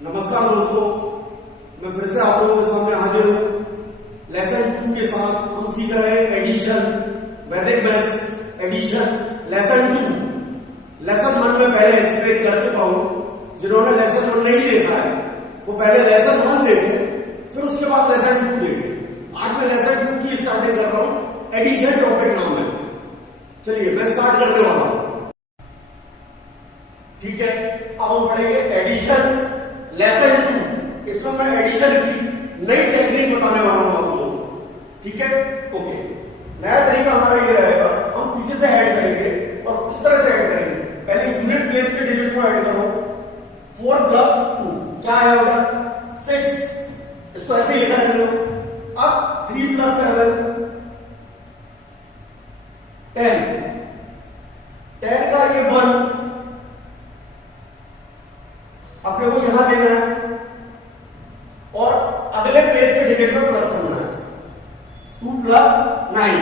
नमस्कार दोस्तों, मैं फिर से आप लोगों के सामने हाजिर हूँ। लेसन 2 के साथ हम सीख रहे हैं एडिशन, वैदिक मैथ्स एडिशन लेसन 2। लेसन 1 में पहले एक्सप्लेन कर चुका हूँ। जिन्होंने लेसन 1 नहीं देखा है वो पहले लेसन 1 देखे, फिर उसके बाद लेसन 2 देखे। आज मैं लेसन 2 की स्टार्टिंग कर रहा हूँ। एडिशन टॉपिक नाम है। चलिए मैं स्टार्ट करने वाला हूँ। ठीक है, अब हम पढ़ेंगे एडिशन लेसन 2। इसमें मैं एडिशन की नई टेक्निक बताने वाला हूं आप लोगों को। ठीक है, ओके। नया तरीका हमारा ये रहेगा, हम पीछे से ऐड करेंगे और उस तरह से ऐड करेंगे। पहले यूनिट प्लेस के डिजिट को ऐड करो। 4 + 2 क्या है होगा 6। इसको ऐसे ही लिखा रखो। अब 3 + 7 10। 10 का ये 1 अपने को यहां लेना है और अगले प्लेस के डिजिट पे प्लस करना है। 2 + 9,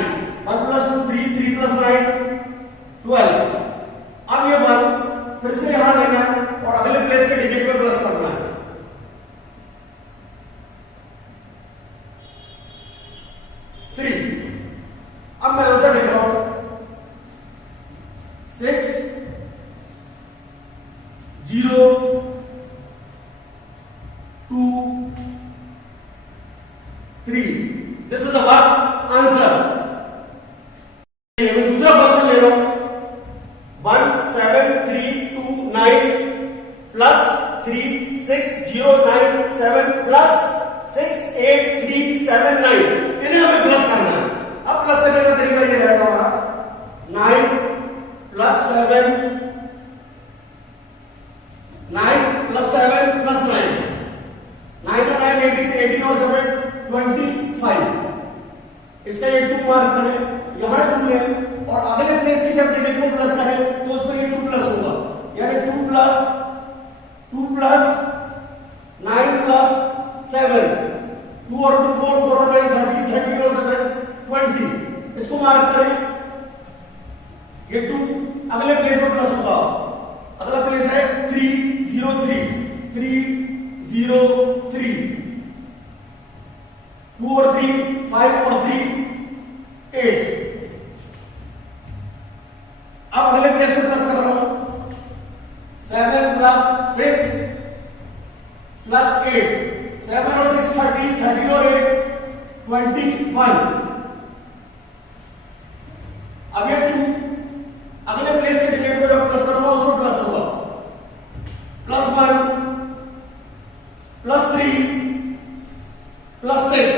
1 + 2 3, 3 + 9 12। अब ये 1 फिर से यहां लेना है और अगले प्लेस के डिजिट पे प्लस करना है। 3। अब मैं आंसर लिख रहा हूं 6 0 2 3। This is our answer. मैं दूसरा क्वेश्चन ले रहा हूं। 1 7 3 2 9 प्लस 3 6 0 9 7 प्लस 6 8 3 7 9। इन्हें हमें प्लस करना है। अब प्लस करने का तरीका ये रहेगा हमारा 9 + 7 9 + 7 + 9 9 और 9 18 18 और 7 25। इसका ये 2 मार्क करें, यहां 2 लें और अगले प्लेस की जब डिजिट को प्लस करें तो उसमें ये 2 प्लस होगा, यानी 2 + 9 + 7 2 और 2 4 4 और 9 30 30 और 7 20। इसको मार्क करें। ये 2 अगले प्लेस पर प्लस होगा। अगला प्लेस है 3 0 3 3 0 3 2 और 3 5 और 3 8। अब अगले प्लेस पे प्लस कर रहा हूं 7 + 6 + 8 7 और 6 30 30 और 8 21। अब ये 2 अगले प्लेस के डिजिट को जब प्लस करूंगा उसमें प्लस होगा। +1 +3 +6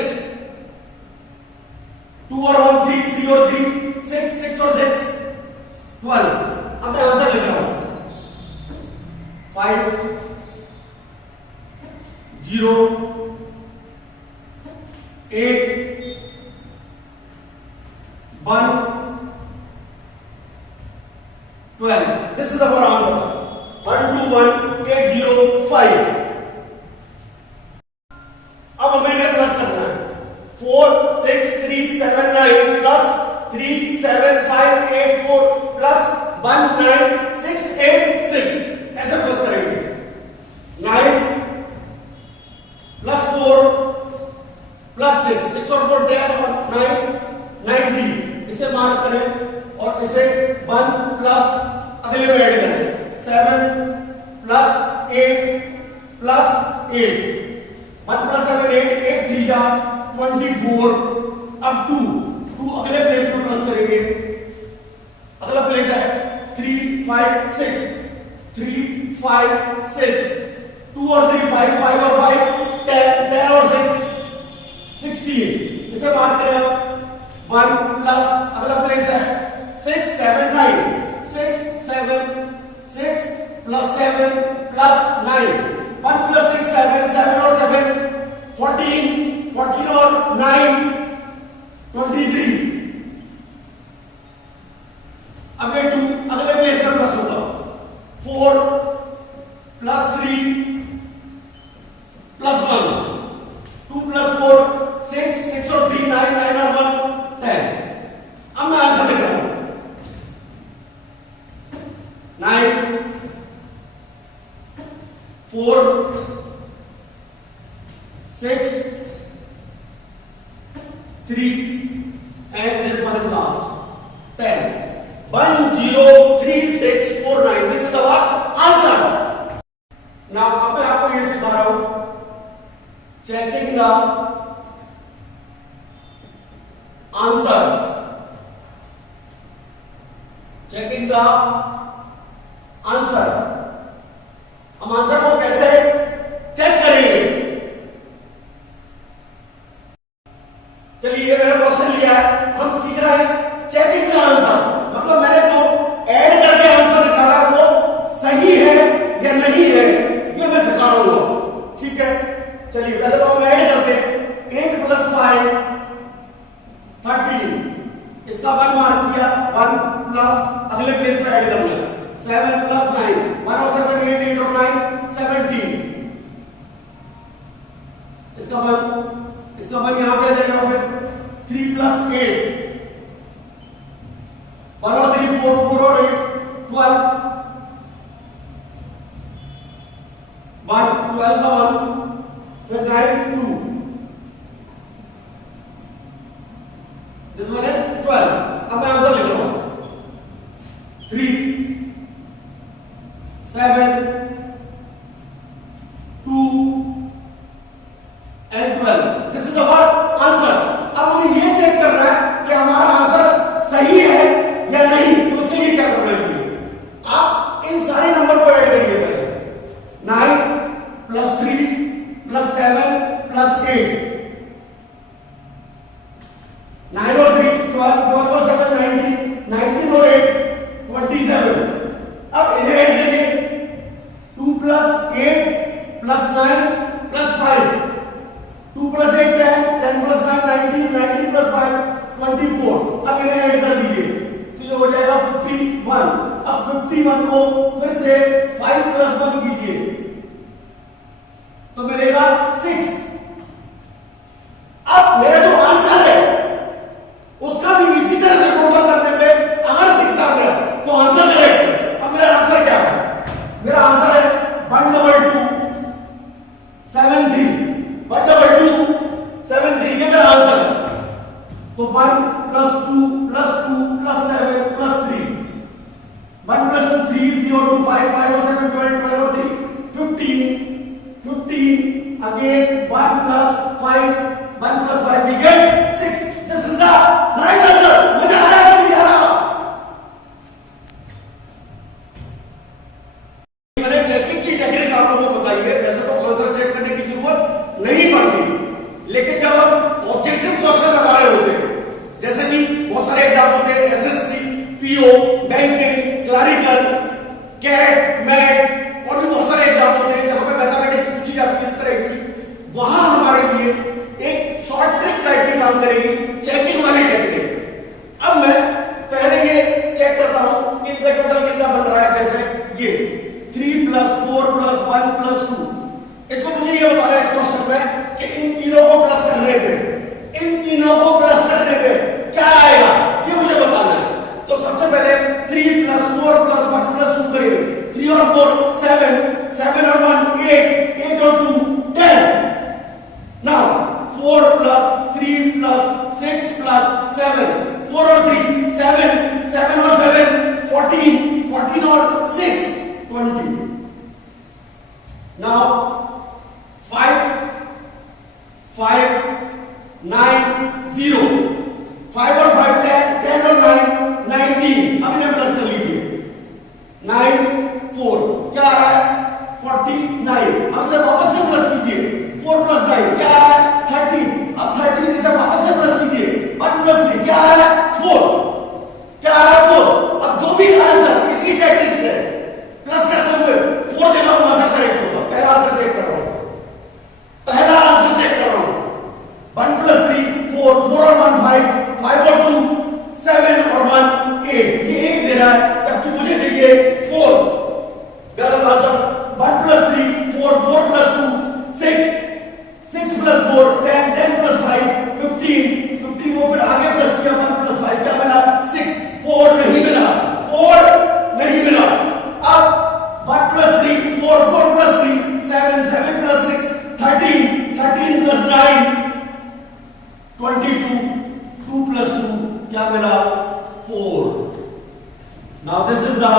2 और 1 3 3 और 3 6 6 और 6 12। अब मैं आंसर लिख रहा हूं 5 0 8 1 12। This is our answer 121 8 0 5। अब हमें इन्हें प्लस करना है। 4 6 3 7 9 प्लस 3 7 5 8 4 प्लस 1 9 6 8 6। ऐसे प्लस करेंगे। 9 + 4 + 6 6 और 4 10 और 9 19। इसे मार्क करें और इसे 1 प्लस अगले में ऐड करें 7 + 8 + 8 1 + 7 8 8 3 जा 24। अब 2 अगले प्लेस में प्लस करेंगे। अगला प्लेस है 3 5 6 3 5 6 2 और 3 5 5 और 5 10 10 और 6 16। इसे मार्क करें आप 1 प्लस अगला प्लेस है 6 7 9 6 7 6 + 7 + 9 1 + 6 7 7 और 7 14 14 और 9 23। अब ये 2 अगले प्लेस पर प्लस होगा। 4 + 3 + 1 2 + 4 6 6 और 3 9 9 और 1 10। अब मैं आंसर लिख रहा हूं 9 4 6 3 and this one is last 10 1 0 3 6 4 9 this is our answer. now अब मैं आपको ये सिखा रहा हूं checking the answer, checking the answer. हम आंसर को कैसे चेक करेंगे? चलिए ये मैंने क्वेश्चन लिया है, हम सीख रहे हैं चेकिंग द आंसर, मतलब मैंने जो ऐड करके आंसर निकाला है वो सही है या नहीं है, ये मैं सिखा रहा हूं. ठीक है, चलिए पहले तो हम ऐड करते हैं. 8 + 5 13, इसका 1 मार्क किया, 1 प्लस अगले प्लेस पे ऐड करना है. 7 + 9 1 और 7 8 8 और 9 17, इसका 1 यहां पे आ जाएगा. फिर 3 + 8 1 और 3 4 4 और 8 12 1 12 का 1 फिर 9 2 this one is 12. अब मैं आंसर लिख रहा हूं 3 7 2 and 12 this is our answer. अब हमें ये चेक करना है कि हमारा आंसर सही है या नहीं, तो उसके लिए क्या करना चाहिए? आप इन सारे नंबर को ऐड करिए. पहले 9 + 3 + 7 + 8 9 और 3 12 12 और 7 19 19 और 8 27. अब इन्हें ऐड करिए. 2 + 8 + 9 + 5 2 + 8 10 10 + 9 19 19 + 5 24. अब इन्हें ऐड कर दीजिए तो ये हो जाएगा 51. अब 51 को फिर से 5 + 1 कीजिए तो मिलेगा 6. अब मेरा जो आंसर है उसका भी इसी तरह से टोटल करने पे अगर 6 आ गया तो आंसर करेक्ट है. अब मेरा आंसर क्या है? मेरा आंसर है 122 73 122 73. ये मेरा आंसर है. तो 1 + 2 + 2 + 7 + 3 1 + 2 3 3 और 2 5 5 और 7 12 12 और 3 15 15 again 1 + 5 1 + 5 we get 6. this is the right answer. मजा आ रहा है कि नहीं आ रहा? मैंने चेकिंग की टेक्निक आप लोगों को बताई है. वैसे तो आंसर चेक करने की जरूरत नहीं पड़ती, लेकिन जब हम ऑब्जेक्टिव क्वेश्चन लगा रहे होते हैं, जैसे कि बहुत सारे एग्जाम होते हैं SSC, PO, banking, clerical, CAT, MAT और भी बहुत सारे एग्जाम होते हैं जहां पे मैथमेटिक्स पूछी जाती है इस तरह की. वहां हमारे लिए एक शॉर्ट ट्रिक टाइप की काम करेगी चेकिंग वाली टेक्निक. अब मैं पहले ये चेक करता हूं कि इनका टोटल कितना बन रहा है. जैसे ये 3 + 4 + 1 + 2. इसमें मुझे ये बताना है इस क्वेश्चन में कि इन तीनों को प्लस करने पे क्या आएगा ये मुझे बताना है. तो सबसे पहले 3 + 4 + 1 + 2 करेंगे. 3 और 4 7 7 और 1 8 8 और 2 10. नाउ 4 + 3 + 6 + 7 4 और 3 7 7 और 7 14 14 और 6 20. नाउ 5 5 9 0 5 और 5 10 10 और 9 19. अब इन्हें प्लस कर लीजिए. 9 4 क्या आ रहा है? 49. अब इसे वापस से प्लस कीजिए. 4 + 9 क्या आ रहा है? 13. अब 13 इसे वापस से प्लस कीजिए. 1 + 3 क्या आ रहा है? 4. क्या आ रहा है? 4. अब जो भी आंसर इसी टेक्निक से प्लस करते हुए 4 देगा वो आंसर करेक्ट होगा. पहला आंसर चेक करो. क्या मिला 4। Now this is the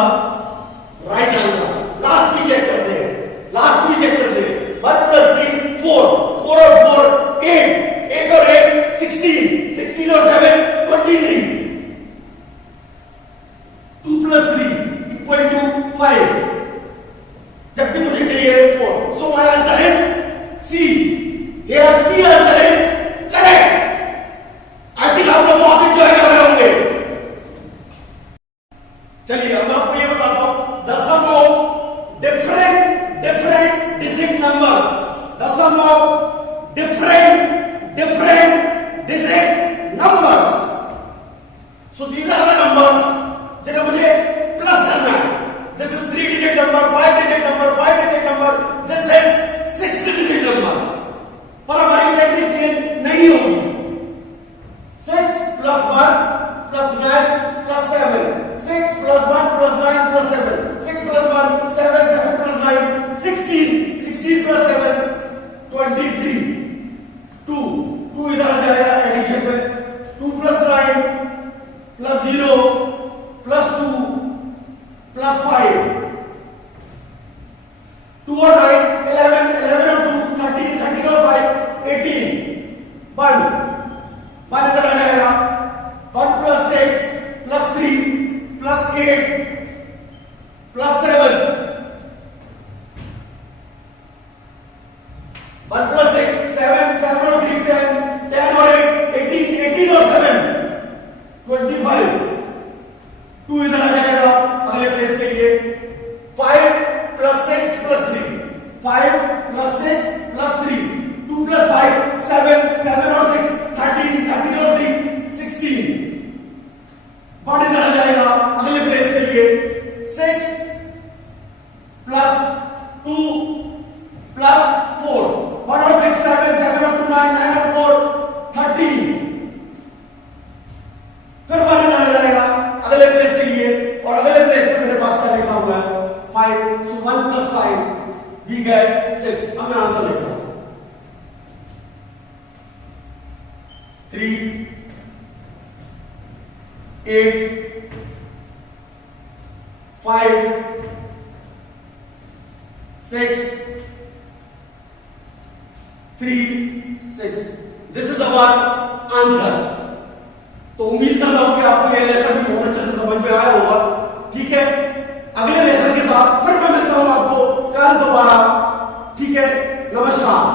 right answer. Last भी चेक करते हैं, लास्ट भी चेक करते हैं। 1 + 3 4, 4 और 4 8, 8 और 8 16, 16 और 7 23, 2 + 3 = 5, जबकि मुझे चाहिए 4। So my answer is C. Here C answer is correct. I think आप लोग बहुत एंजॉय कर रहे होंगे। चलिए अब मैं आपको ये बताता हूं, the sum of different digit numbers, the sum of different digit numbers. So these are the numbers जिन्हें मुझे प्लस करना है। This is 3 digit number, 5 digit number, 5 digit number, this is 6 digit number. पर हमारी टेक्निक चेंज नहीं होगी। 6 + 1 + 9 + 7, 6 + 1 + 9 + 7, 6 + 1 7, 7 + 9 16, 16 + 7 23, 2 इधर आ जाएगा एडिशन में। 2 + 9 + 0 + 2 + 5, 2 और 9 11, 11 और 2 13, 13 और 5 18, 1 इधर आ जाएगा। 1 + 6 + 3 + 8 + 7, 1 + 6 7, 7 और 3 10, 10 और 8 18, 18 और 7 25, 2 इधर आ जाएगा अगले प्लेस के लिए। 5 + 6 + 3, 5 + 6 + 3, 2 + 5 7, 7 और 6 13, 13 और 3 16, 1 इधर आ जाएगा अगले प्लेस के लिए। 6 + 2 + 4, 1 और 6 7, 7 और 2 9, 9 और 4 13, फिर 1 इधर आ जाएगा अगले प्लेस के लिए। और अगले प्लेस पे मेरे पास क्या लिखा हुआ है 5। सो 1 + 5 वी गेट 6। अब मैं आंसर लिख रहा हूं 3 8 5 6 3 6। This is our answer. तो उम्मीद करता हूं कि आपको यह लेसन भी बहुत अच्छे से समझ में आया होगा। ठीक है, अगले लेसन के साथ फिर मैं मिलता हूं आपको कल दोबारा। ठीक है, नमस्कार।